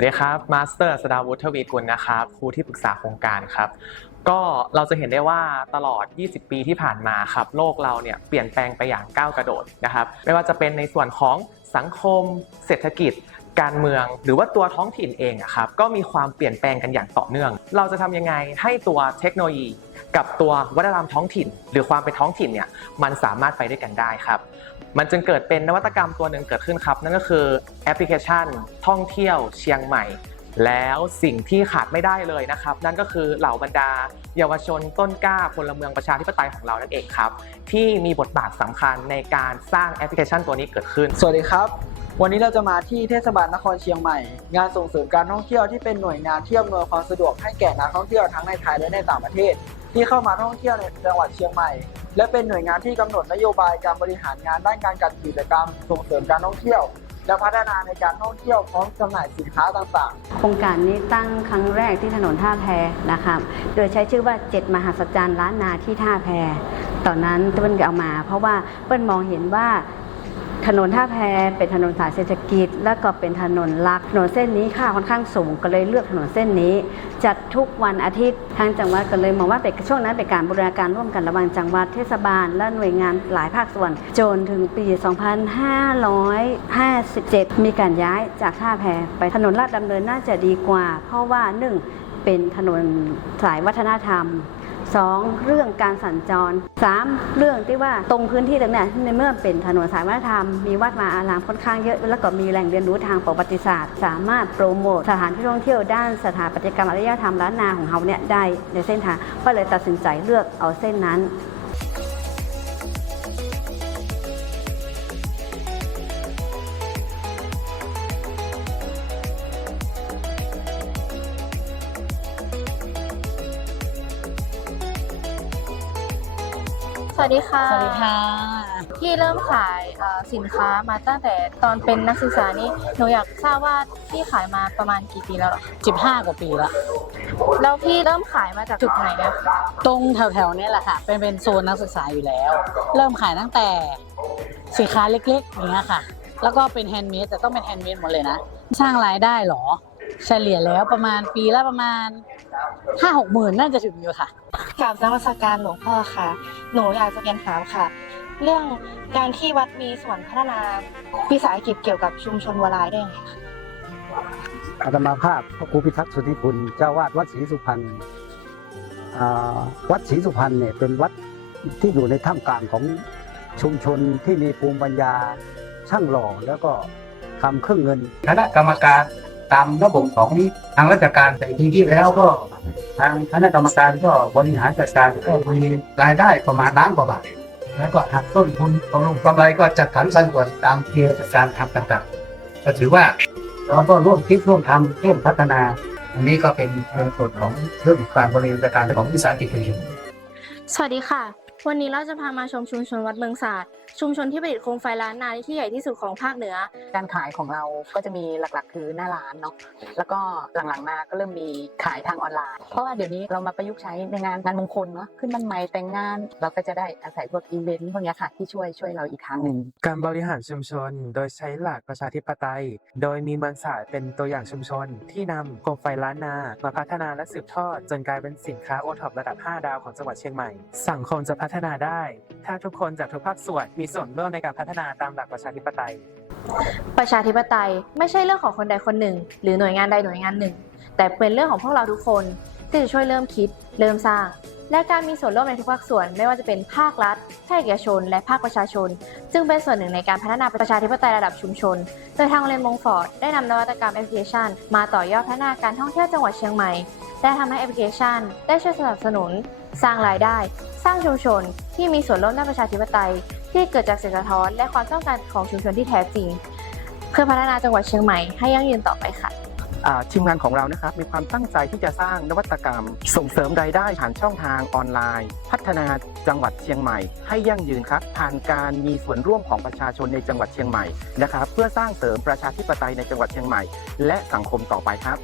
วัสดีครับ มาสเตอร์สดาวุฒิวีกุลนะครับ ครูที่ปรึกษาโครงการครับ ก็เราจะเห็นได้ว่าตลอด 20 ปีที่ผ่านมาครับ โลกเราเนี่ยเปลี่ยนแปลงไปอย่างก้าวกระโดดนะครับ ไม่ว่าจะเป็นในส่วนของสังคม เศรษฐกิจ การเมือง หรือว่าตัวท้องถิ่นเองอะครับ ก็มีความเปลี่ยนแปลงกันอย่างต่อเนื่อง เราจะทำยังไงให้ตัวเทคโนโลยี กับตัววัฒนธรรมท้องถิ่น หรือความเป็นท้องถิ่นเนี่ย มันสามารถไปด้วยกันได้ครับ มันจึงเกิดเป็นนวัตกรรมตัวหนึ่งเกิดขึ้นครับ นั่นก็คือแอปพลิเคชันท่องเที่ยวเชียงใหม่ แล้วสิ่งที่ขาดไม่ได้เลยนะครับ นั่นก็คือเหล่าบรรดา เยาวชนต้นกล้าพลเมืองประชาธิปไตยของเรานั่นเองครับ ที่มีบทบาทสำคัญในการสร้างแอปพลิเคชันตัวนี้เกิดขึ้น สวัสดีครับ วันนี้เราจะมาที่เทศบาลนครเชียงใหม่ งานส่งเสริมการท่องเที่ยวที่เป็นหน่วยงานที่อำนวยความสะดวกให้แก่นักท่องเที่ยวทั้งในไทยและในต่างประเทศ ที่เข้ามาท่องเที่ยวในจังหวัดเชียงใหม่ และเป็นหน่วยงานที่กำหนดนโยบายการบริหารงานด้านการจัดกิจกรรมส่งเสริมการท่องเที่ยว และพัฒนาในการท่องเที่ยวพร้อมจำหน่ายสินค้าต่างๆ โครงการนี้ตั้งครั้งแรกที่ถนนท่าแพนะครับโดยใช้ชื่อว่า 7 มหัศจรรย์ล้านนาที่ท่าแพตอนนั้นเปิ้ลเอามา เพราะว่าเปิ้ลมองเห็นว่า ถนนท่าแพเป็นถนนสายเศรษฐกิจ และก็เป็นถนนหลักถนนเส้นนี้ค่าค่อนข้างสูงก็เลยเลือกถนนเส้นนี้ จัดทุกวันอาทิตย์ทางจังหวัดก็เลยมองว่าเป็นช่วงนั้นเป็นการบูรณาการร่วมกันระหว่างจังหวัดเทศบาล และหน่วยงานหลายภาคส่วน จนถึงปี 2557 มีการย้ายจากท่าแพไปถนนลาดดำเนินน่าจะดีกว่า เพราะว่าหนึ่งเป็นถนนสายวัฒนธรรม สองเรื่องการสัญจรสามเรื่องที่ว่าตรงพื้นที่ตรงเนี้ยในเมื่อเป็นถนนสายวัฒนธรรม มีวัดมาอารามค่อนข้างเยอะ แล้วก็มีแหล่งเรียนรู้ทางประวัติศาสตร์ สามารถโปรโมทสถานที่ท่องเที่ยวด้านสถาปัตยกรรมอารยธรรมล้านนาของเขาเนี่ยได้ในเส้นทางก็เลยตัดสินใจเลือกเอาเส้นนั้น สวัสดีค่ะ สวัสดีค่ะ พี่เริ่มขายเอ่อสินค้ามาตั้งแต่ตอนเป็นนักศึกษานี่หนูอยากทราบว่าพี่ขายมาประมาณกี่ปีแล้วเหรอ15กว่าปีละแล้วพี่เริ่มขายมาจากจุดไหนอะคะตรงแถวๆเนี้แหละค่ะ เป็นเป็นโซนนักศึกษาอยู่แล้ว เริ่มขายตั้งแต่สินค้าเล็กๆอย่างเงี้ยค่ะ แล้วก็เป็นแฮนด์เมดแต่ต้องเป็นแฮนด์เมดหมดเลยนะ สร้างรายได้เหรอ เฉลี่ยแล้วประมาณปีละประมาณ5 6หมื่นน่าจะถึงอยู่ค่ะกับนมัสการหลวงพ่อค่ะ หนูอยากจะเรียนถามค่ะ เรื่องการที่วัดมีส่วนพัฒนาวิสาหกิจเกี่ยวกับชุมชนวลายได้ยังไงคะอาตมาภาพพระครูพิทักษ์สุทธิคุณเจ้าวาดวัดศรีสุพรรณอ่าวัดศรีสุพรรณเนี่ยเป็นวัดที่อยู่ในท่ามกลางของชุมชนที่มีภูมิปัญญาช่างหล่อแล้วก็ทำเครื่องเงินคณะกรรมการ ตามระบบของทางราชการแต่ทีที่แล้วก็ทางคณะกรรมการก็บริหารจัดการก็มีรายได้ประมาณล้านกว่าบาท แล้วก็หักต้นทุนกำลงกำไรก็จัดสรรสันส่วนตามเกียรติการทำต่างๆก็ถือว่าเราก็ร่วมคิดร่วมทำร่วมพัฒนา อันนี้ก็เป็นส่วนของเรื่องการบริหารจัดการของวิสาหกิจชุมชนสวัสดีค่ะ วันนี้เราจะพามาชมชุมชนวัดเมืองศาสตร์ ชุมชนที่ผลิตโคมไฟล้านนาที่ใหญ่ที่สุดของภาคเหนือ การขายของเราก็จะมีหลักๆ คือหน้าร้านเนาะแล้วก็หลังๆมาก็เริ่มมีขายทางออนไลน์ เพราะว่าเดี๋ยวนี้เรามาประยุกต์ใช้ในงานงานมงคลเนาะขึ้นบ้านใหม่แต่งงาน เราก็จะได้อาศัยพวกอีเวนต์พวกเนี้ยค่ะที่ช่วยช่วยเราอีกทางหนึ่งการบริหารชุมชนโดยใช้หลักประชาธิปไตย โดยมีเมืองศาสตร์เป็นตัวอย่างชุมชน ที่นำโคมไฟล้านนามาพัฒนาและสืบทอด จนกลายเป็นสินค้าโอท็อประดับ 5 ดาวของจังหวัดเชียงใหม่ สังคมจะพัฒนาได้ ถ้าทุกคนจากทุกภาคส่วนมีส่วนร่วมในการพัฒนาตามหลักประชาธิปไตย ประชาธิปไตยไม่ใช่เรื่องของคนใดคนหนึ่ง หรือหน่วยงานใดหน่วยงานหนึ่ง แต่เป็นเรื่องของพวกเราทุกคนที่จะช่วยเริ่มคิด เริ่มสร้าง และการมีส่วนร่วมในทุกภาคส่วน ไม่ว่าจะเป็นภาครัฐภาคเอกชน และภาคประชาชน จึงเป็นส่วนหนึ่งในการพัฒนาประชาธิปไตยระดับชุมชน โดยทางโรงเรียนมงฟอร์ดได้นำนวัตกรรมแอปพลิเคชัน มาต่อยอดพัฒนาการท่องเที่ยวจังหวัดเชียงใหม่ และทำให้แอปพลิเคชัน ได้ช่วยสนับสนุน สร้างรายได้ สร้างชุมชนที่มีส่วนร่วมด้านประชาธิปไตย ที่เกิดจากเสียงสะท้อนและความต้องการของชุมชนที่แท้จริง เพื่อพัฒนาจังหวัดเชียงใหม่ให้ยั่งยืนต่อไปค่ะทีมงานของเรานะครับมีความตั้งใจที่จะสร้างนวัตกรรม ส่งเสริมรายได้ผ่านช่องทางออนไลน์ พัฒนาจังหวัดเชียงใหม่ ให้ยั่งยืนครับ ผ่านการมีส่วนร่วมของประชาชนในจังหวัดเชียงใหม่นะครับ เพื่อสร้างเสริมประชาธิปไตยในจังหวัดเชียงใหม่ และสังคมต่อไปครับ